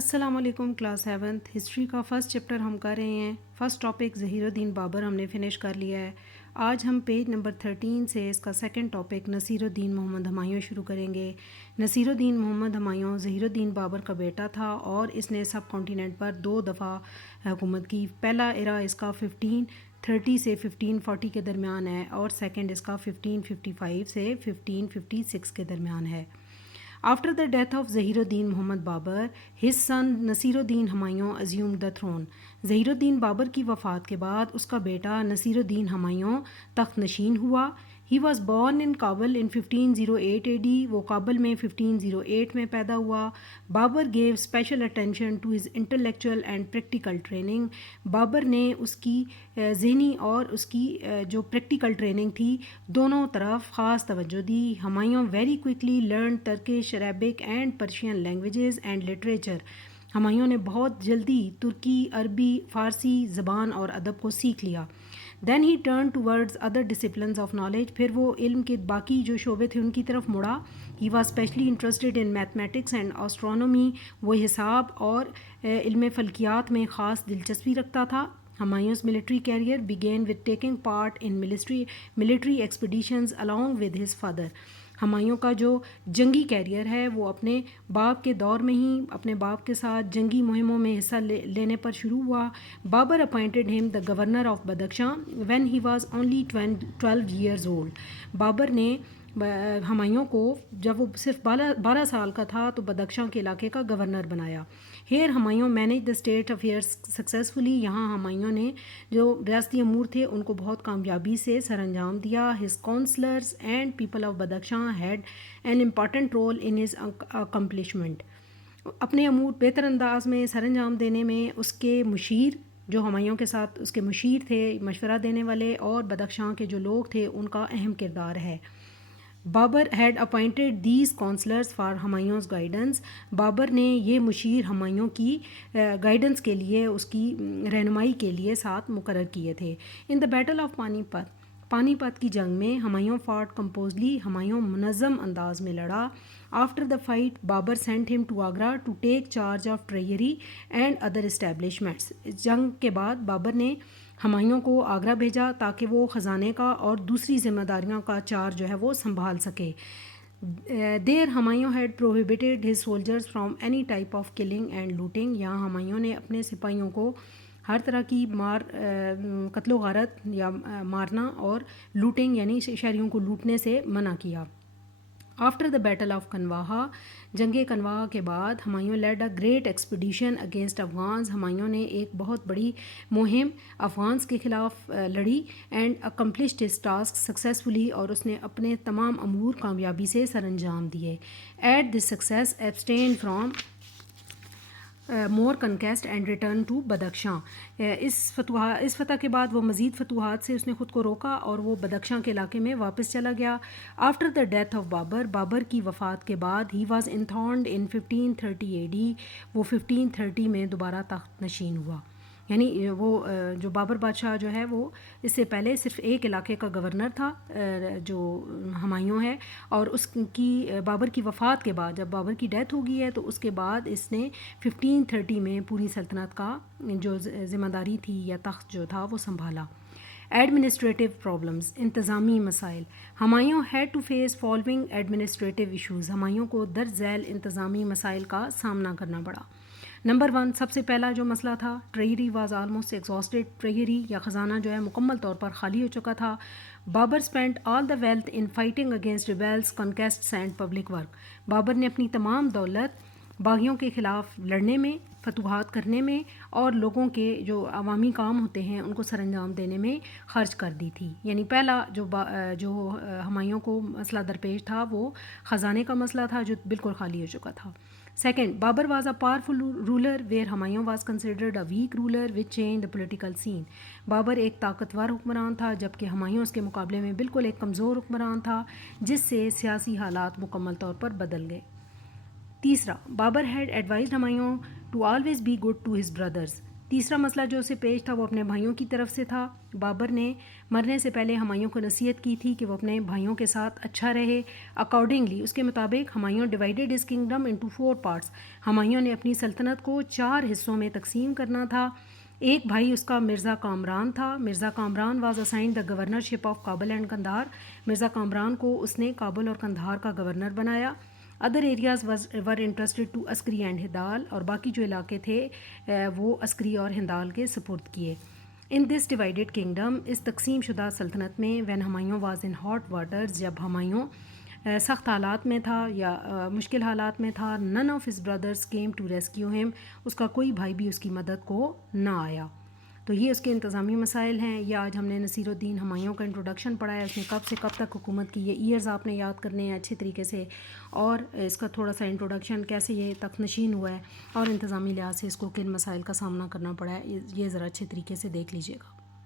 السلام علیکم class 7 history کا فرسٹ چیپٹر ہم کر رہے ہیں. فرسٹ ٹاپک ظہیر الدین بابر ہم نے فنش کر لیا ہے. آج ہم پیج نمبر 13 سے اس کا سیکنڈ ٹاپک نصیر الدین محمد ہمایوں شروع کریں گے. نصیر الدین محمد ہمایوں ظہیر الدین بابر کا بیٹا تھا اور اس نے سب کانٹیننٹ پر 2 دفعہ حکومت کی. پہلا ایرا اس کا 1530 سے 1540 کے درمیان ہے اور سیکنڈ اس کا 1555 سے 1556 کے درمیان ہے. After the death of Zahiruddin Muhammad Babur, his son Nasiruddin Humayun assumed the throne. Zaheer الدین بابر کی وفات کے بعد اس کا بیٹا نصیر الدین ہمایوں تخت نشین ہوا. He was born in Kabul in 1508 AD. وہ کابل میں 1508 میں پیدا ہوا. Babar gave special attention to his intellectual and practical training. Babar نے اس کی ذہنی اور اس کی جو پریکٹیکل ٹریننگ تھی دونوں طرف خاص توجہ دی. Humayun very quickly learn Turkish Arabic and Persian languages and literature. Humayun نے بہت جلدی ترکی، عربی، فارسی زبان اور ادب کو سیکھ لیا. Then he turn towards other disciplines of knowledge. پھر وہ علم کے باقی جو شعبے تھے ان کی طرف مڑا. He was specially interested in mathematics and astronomy. وہ حساب اور علم فلکیات میں خاص دلچسپی رکھتا تھا. ہمایون's military career began with taking part in military expeditions along with his father. Humayun کا جو جنگی کیریئر ہے وہ اپنے باپ کے دور میں ہی اپنے باپ کے ساتھ جنگی مہموں میں حصہ لینے پر شروع ہوا. Babur appointed him the governor of Badakhshan when he was only 12 years old. Babur نے ہمایوں کو جب وہ صرف 12 سال کا تھا تو بدخشاں کے علاقے کا گورنر بنایا. Here Humayun manage the state affairs successfully. یہاں ہمایوں نے جو ریاستی امور تھے ان کو بہت کامیابی سے سر انجام دیا. His counsellors and people of Badakhshan had an important role in his accomplishment. اپنے امور بہتر انداز میں سر انجام دینے میں اس کے مشیر جو ہمایوں کے ساتھ اس کے مشیر تھے مشورہ دینے والے اور بدخشاں کے جو لوگ تھے ان کا اہم کردار ہے. Babur had appointed these counsellors for Humayun's guidance. Babur نے یہ مشیر ہمایوں کی گائیڈنس کے لیے اس کی رہنمائی کے لیے ساتھ مقرر کیے تھے. ان دا بیٹل آف پانی پت کی جنگ میں ہمایوں فاٹ کمپوزلی. ہمایوں منظم انداز میں لڑا. After the fight Babur sent him to Agra to take charge of treasury and other establishments. جنگ کے بعد بابر نے ہمایوں کو آگرہ بھیجا تاکہ وہ خزانے کا اور دوسری ذمہ داریوں کا چارج جو ہے وہ سنبھال سکے. There Humayun had prohibited his soldiers from any type of killing and looting. یہاں ہمایوں نے اپنے سپاہیوں کو ہر طرح کی قتل و غارت یا مارنا اور لوٹنگ یعنی شہریوں کو لوٹنے سے منع کیا. After the battle of Khanwa جنگ کنواہا کے بعد Humayun led a great expedition against Afghans. Humayun نے ایک بہت بڑی مہم افغانز کے خلاف لڑی and accomplished his task successfully. اور اس نے اپنے تمام امور کامیابی سے سر انجام دیے. At this success abstain from more conquest and return to Badakhshan. اس فتح کے بعد وہ مزید فتوحات سے اس نے خود کو روکا اور وہ بدخشاں کے علاقے میں واپس چلا گیا. After the death of Babar کی وفات کے بعد ہی واز انتھرونڈ ان 1530 AD. وہ 1530 میں دوبارہ تخت نشین ہوا. یعنی وہ جو بابر بادشاہ جو ہے وہ اس سے پہلے صرف ایک علاقے کا گورنر تھا جو ہمایوں ہے. اور اس کی بابر کی وفات کے بعد جب بابر کی ڈیتھ ہو گئی ہے تو اس کے بعد اس نے 1530 میں پوری سلطنت کا جو ذمہ داری تھی یا تخت جو تھا وہ سنبھالا. ایڈمنسٹریٹو پرابلمز انتظامی مسائل. Humayun had to face following administrative issues. Humayun کو درج ذیل انتظامی مسائل کا سامنا کرنا پڑا. نمبر 1 سب سے پہلا جو مسئلہ تھا treasury was almost exhausted. Treasury یا خزانہ جو ہے مکمل طور پر خالی ہو چکا تھا. Babur spend all the wealth in fighting against rebels conquests and public work. Babur نے اپنی تمام دولت باغیوں کے خلاف لڑنے میں، فتوحات کرنے میں اور لوگوں کے جو عوامی کام ہوتے ہیں ان کو سر انجام دینے میں خرچ کر دی تھی. یعنی پہلا جو ہمایوں کو مسئلہ درپیش تھا وہ خزانے کا مسئلہ تھا جو بالکل خالی ہو چکا تھا. Second Babur was a powerful ruler where Humayun was considered a weak ruler which change the political scene. Babur ایک طاقتور حکمران تھا جبکہ ہمایوں اس کے مقابلے میں بالکل ایک کمزور حکمران تھا جس سے سیاسی حالات مکمل طور پر بدل گئے. تیسرا Babur had advised Humayun to always be good to his brothers. تیسرا مسئلہ جو اسے پیش تھا وہ اپنے بھائیوں کی طرف سے تھا. بابر نے مرنے سے پہلے ہمایوں کو نصیحت کی تھی کہ وہ اپنے بھائیوں کے ساتھ اچھا رہے. اکارڈنگلی اس کے مطابق Humayun divided his kingdom into 4 parts. Humayun نے اپنی سلطنت کو 4 حصوں میں تقسیم کرنا تھا. ایک بھائی اس کا مرزا کامران تھا. Mirza Kamran was assigned the governorship of Kabul and Kandahar. Mirza Kamran کو اس نے کابل اور قندھار کا گورنر بنایا. Other areas were entrusted to Askari and Hindal. اور باقی جو علاقے تھے وہ عسکری اور ہندال کے سپرد کیے. ان دس ڈیوائیڈڈ کنگڈم اس تقسیم شدہ سلطنت میں when Humayun was in hot waters جب ہمایوں سخت حالات میں تھا یا مشکل حالات میں تھا. None of his brothers came to rescue him. اس کا کوئی بھائی بھی اس کی مدد کو نہ آیا. تو یہ اس کے انتظامی مسائل ہیں. یہ آج ہم نے نصیر الدین ہمایوں کا انٹروڈکشن پڑھا ہے. اس نے کب سے کب تک حکومت کی, یہ ایئرز آپ نے یاد کرنے ہیں اچھے طریقے سے, اور اس کا تھوڑا سا انٹروڈکشن کیسے یہ تخت نشین ہوا ہے اور انتظامی لحاظ سے اس کو کن مسائل کا سامنا کرنا پڑا ہے, یہ ذرا اچھے طریقے سے دیکھ لیجیے گا.